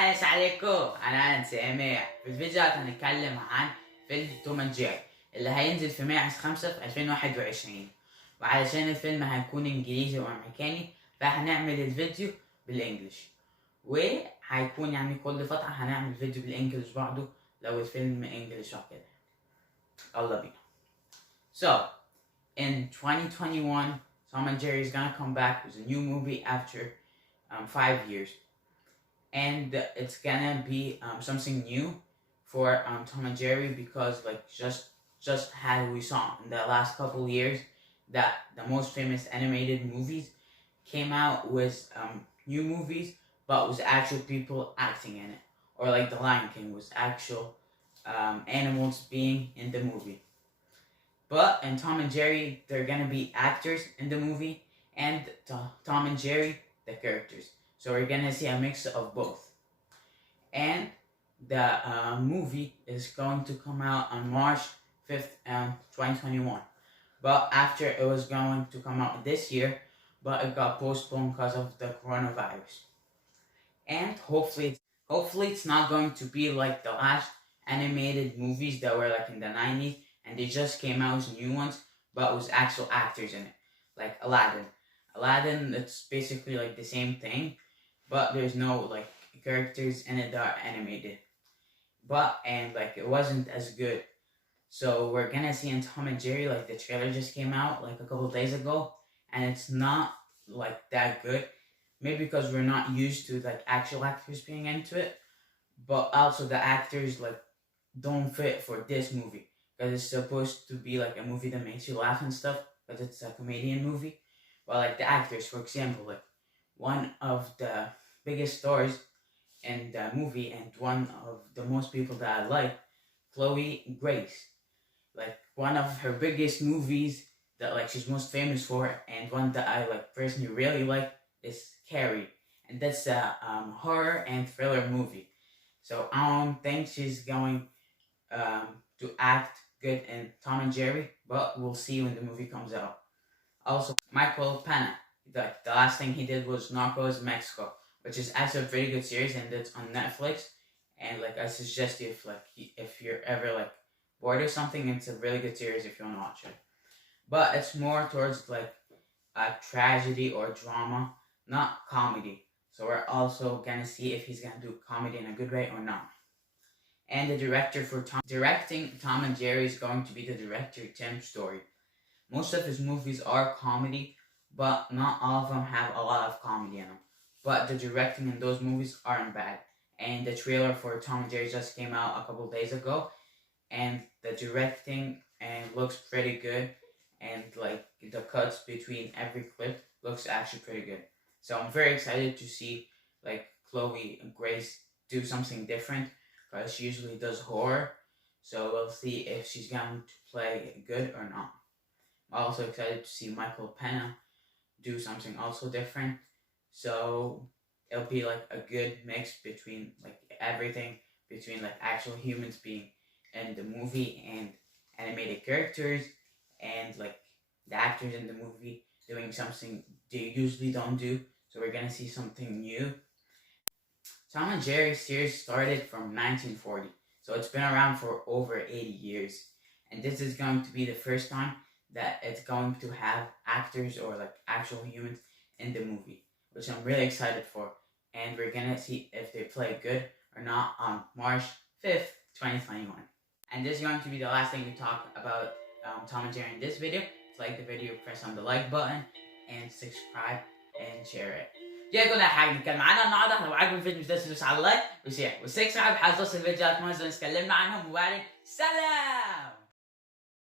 عايش عليكم. انا سامع في الفيديو هنتكلم عن فيلم توم اند جيري اللي هينزل في مارس 5 في 2021. وعلشان الفيلم هيكون انجليزي وامريكاني فهنعمل الفيديو بالانجلش، وهيكون يعني كل فترة هنعمل فيديو بالانجلش برضه لو الفيلم انجلش او كده. يلا بينا. So, in 2021, Tom and Jerry is gonna come back with a new movie after 5 years. And it's gonna be something new for Tom and Jerry, because like just how we saw in the last couple years that the most famous animated movies came out with new movies, but was actual people acting in it, or like The Lion King was actual animals being in the movie. But in Tom and Jerry, they're gonna be actors in the movie, and Tom and Jerry, the characters. So we're gonna see a mix of both. And the movie is going to come out on March 5th, 2021. But after it was going to come out this year, but it got postponed because of the coronavirus. And hopefully it's not going to be like the last animated movies that were like in the 90s and they just came out with new ones, but with actual actors in it, like Aladdin. Aladdin, it's basically like the same thing, but there's no like characters in it that are animated. And like it wasn't as good. So we're gonna see in Tom and Jerry, like the trailer just came out like a couple of days ago, and it's not like that good. Maybe because we're not used to like actual actors being into it, but also the actors like don't fit for this movie, because it's supposed to be like a movie that makes you laugh and stuff, because it's a comedian movie. But like the actors, for example, like one of the biggest stars in the movie and one of the most people that I like, Chloe Grace. Like one of her biggest movies that like she's most famous for, and one that I like personally really like, is Carrie, and that's a horror and thriller movie. So I don't think she's going to act good in Tom and Jerry, but we'll see when the movie comes out. Also, Michael Pena, the last thing he did was Narcos Mexico, which is actually a pretty good series, and it's on Netflix. And like I suggest you, if you're ever like bored or something, it's a really good series if you want to watch it. But it's more towards like a tragedy or drama, not comedy. So we're also gonna see if he's gonna do comedy in a good way or not. And the director for directing Tom and Jerry is going to be the director Tim Story. Most of his movies are comedy, but not all of them have a lot of comedy in them. But the directing in those movies aren't bad. And the trailer for Tom and Jerry just came out a couple days ago, and the directing looks pretty good, and like the cuts between every clip looks actually pretty good. So I'm very excited to see like Chloe Grace do something different, because she usually does horror. So we'll see if she's going to play good or not. I'm also excited to see Michael Pena do something also different. So it'll be like a good mix between like everything, between like actual humans being in the movie and animated characters, and like the actors in the movie doing something they usually don't do. So we're gonna see something new. Tom and Jerry series started from 1940, so it's been around for over 80 years. And this is going to be the first time that it's going to have actors or like actual humans in the movie, which I'm really excited for. And we're gonna see if they play good or not on March 5th, 2021. And this is going to be the last thing we talk about Tom and Jerry in this video. Like the video, press on the like button and subscribe and share it. جاي كل حاجه نتكلم معانا النهارده. لو عجبك الفيديو مش تنسى تدوس على اللايك وشير وسبسكرايب. حاجه الفيديوهات مثلا اتكلمنا عنهم، وبعدين سلام.